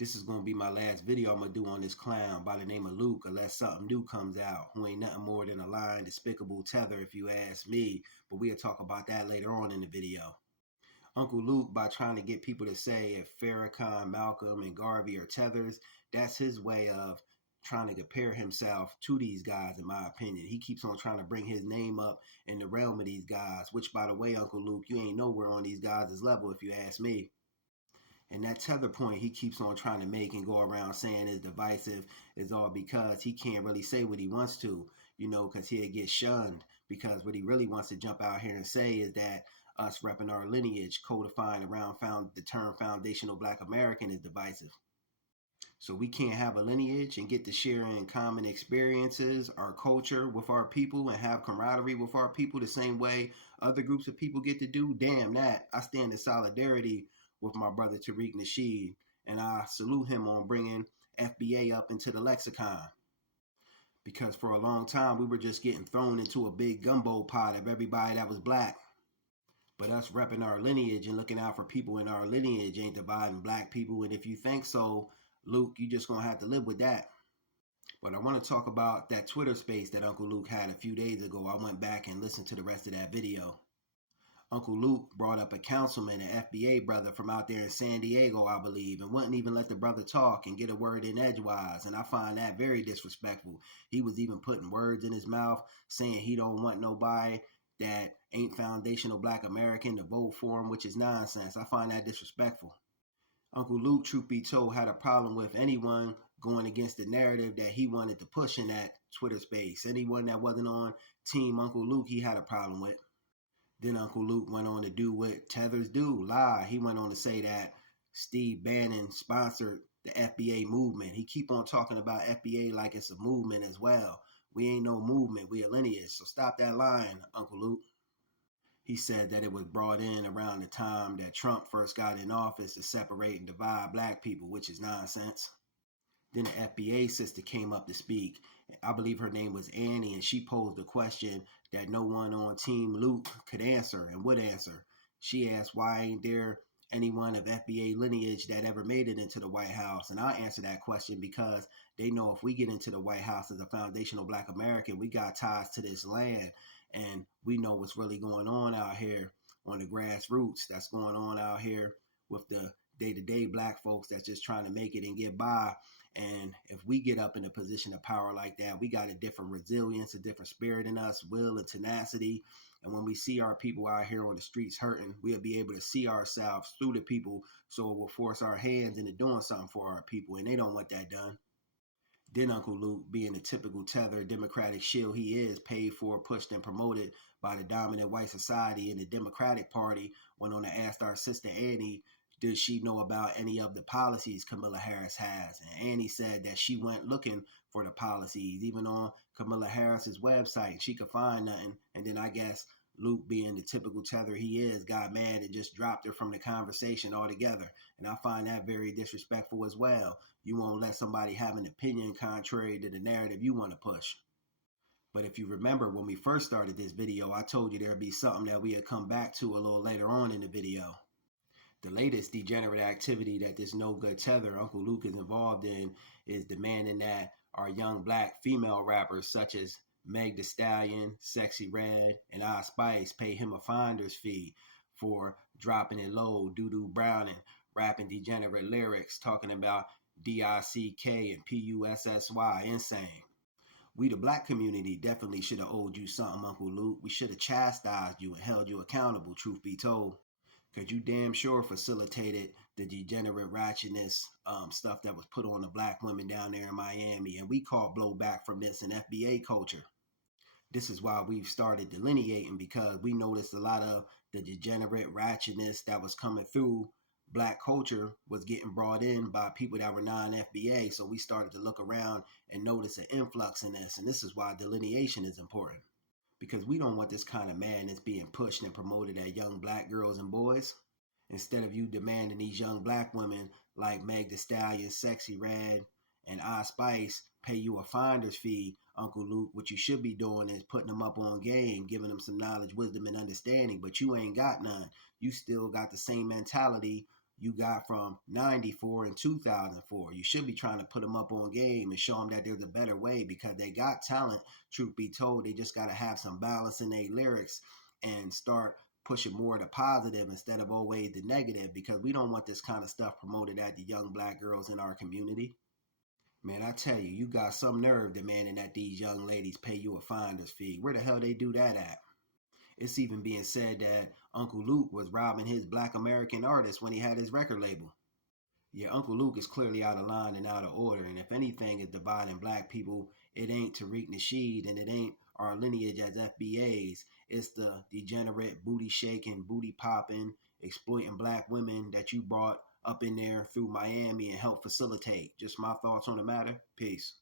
This is going to be my last video I'm going to do on this clown by the name of Luke, unless something new comes out, who ain't nothing more than a lying, despicable tether if you ask me, but we'll talk about that later on in the video. Uncle Luke, by trying to get people to say if Farrakhan, Malcolm, and Garvey are tethers, that's his way of trying to compare himself to these guys, in my opinion. He keeps on trying to bring his name up in the realm of these guys, which, by the way, Uncle Luke, you ain't nowhere on these guys' level if you ask me. And that tether point he keeps on trying to make and go around saying is divisive is all because he can't really say what he wants to, because he'll get shunned. Because what he really wants to jump out here and say is that us repping our lineage, codifying around the term foundational Black American is divisive. So we can't have a lineage and get to sharing common experiences, our culture with our people, and have camaraderie with our people the same way other groups of people get to do. Damn that. I stand in solidarity with my brother Tariq Nasheed, and I salute him on bringing FBA up into the lexicon. Because for a long time, we were just getting thrown into a big gumbo pot of everybody that was Black. But us repping our lineage and looking out for people in our lineage ain't dividing Black people. And if you think so, Luke, you just going to have to live with that. But I want to talk about that Twitter space that Uncle Luke had a few days ago. I went back and listened to the rest of that video. Uncle Luke brought up a councilman, an FBA brother from out there in San Diego, I believe, and wouldn't even let the brother talk and get a word in edgewise. And I find that very disrespectful. He was even putting words in his mouth, saying he don't want nobody that ain't foundational Black American to vote for him, which is nonsense. I find that disrespectful. Uncle Luke, truth be told, had a problem with anyone going against the narrative that he wanted to push in that Twitter space. Anyone that wasn't on Team Uncle Luke, he had a problem with. Then Uncle Luke went on to do what tethers do, lie. He went on to say that Steve Bannon sponsored the FBA movement. He keep on talking about FBA like it's a movement as well. We ain't no movement, we a lineage. So stop that lying, Uncle Luke. He said that it was brought in around the time that Trump first got in office to separate and divide Black people, which is nonsense. Then the FBA sister came up to speak. I believe her name was Annie, and she posed a question that no one on Team Luke could answer and would answer. She asked, why ain't there anyone of FBA lineage that ever made it into the White House? And I answer that question because they know if we get into the White House as a foundational Black American, we got ties to this land, and we know what's really going on out here on the grassroots, that's going on out here with the day-to-day Black folks that's just trying to make it and get by. And if we get up in a position of power like that, we got a different resilience, a different spirit in us, will and tenacity. And when we see our people out here on the streets hurting, we'll be able to see ourselves through the people, so it will force our hands into doing something for our people. And they don't want that done. Then Uncle Luke, being the typical tether Democratic shill he is, paid for, pushed, and promoted by the dominant white society in the Democratic Party, went on to ask our sister Annie, does she know about any of the policies Kamala Harris has? And Annie said that she went looking for the policies, even on Kamala Harris's website. She could find nothing. And then I guess Luke, being the typical tether he is, got mad and just dropped her from the conversation altogether. And I find that very disrespectful as well. You won't let somebody have an opinion contrary to the narrative you want to push. But if you remember when we first started this video, I told you there'd be something that we had come back to a little later on in the video. The latest degenerate activity that this no-good tether, Uncle Luke, is involved in is demanding that our young Black female rappers such as Meg Thee Stallion, Sexy Red, and Ice Spice pay him a finder's fee for dropping it low, doo-doo browning, rapping degenerate lyrics, talking about D-I-C-K and P-U-S-S-Y, insane. We, the Black community, definitely should have owed you something, Uncle Luke. We should have chastised you and held you accountable, truth be told. Because you damn sure facilitated the degenerate ratchetness stuff that was put on the Black women down there in Miami. And we caught blowback from this in FBA culture. This is why we've started delineating, because we noticed a lot of the degenerate ratchetness that was coming through Black culture was getting brought in by people that were non-FBA. So we started to look around and notice an influx in this. And this is why delineation is important. Because we don't want this kind of madness being pushed and promoted at young Black girls and boys. Instead of you demanding these young Black women like Meg Thee Stallion, Sexy Red, and Ice Spice pay you a finder's fee, Uncle Luke, what you should be doing is putting them up on game, giving them some knowledge, wisdom, and understanding. But you ain't got none. You still got the same mentality you got from 94 and 2004. You should be trying to put them up on game and show them that there's a better way, because they got talent, truth be told. They just got to have some balance in their lyrics and start pushing more of the positive instead of always the negative, because we don't want this kind of stuff promoted at the young black girls in our community. Man, I tell you, you got some nerve demanding that these young ladies pay you a finder's fee. Where the hell they do that at? It's even being said that Uncle Luke was robbing his black American artists when he had his record label. Yeah, Uncle Luke is clearly out of line and out of order, and if anything is dividing black people, it ain't Tariq Nasheed and it ain't our lineage as FBAs. It's the degenerate, booty shaking, booty popping, exploiting black women that you brought up in there through Miami and helped facilitate. Just my thoughts on the matter. Peace.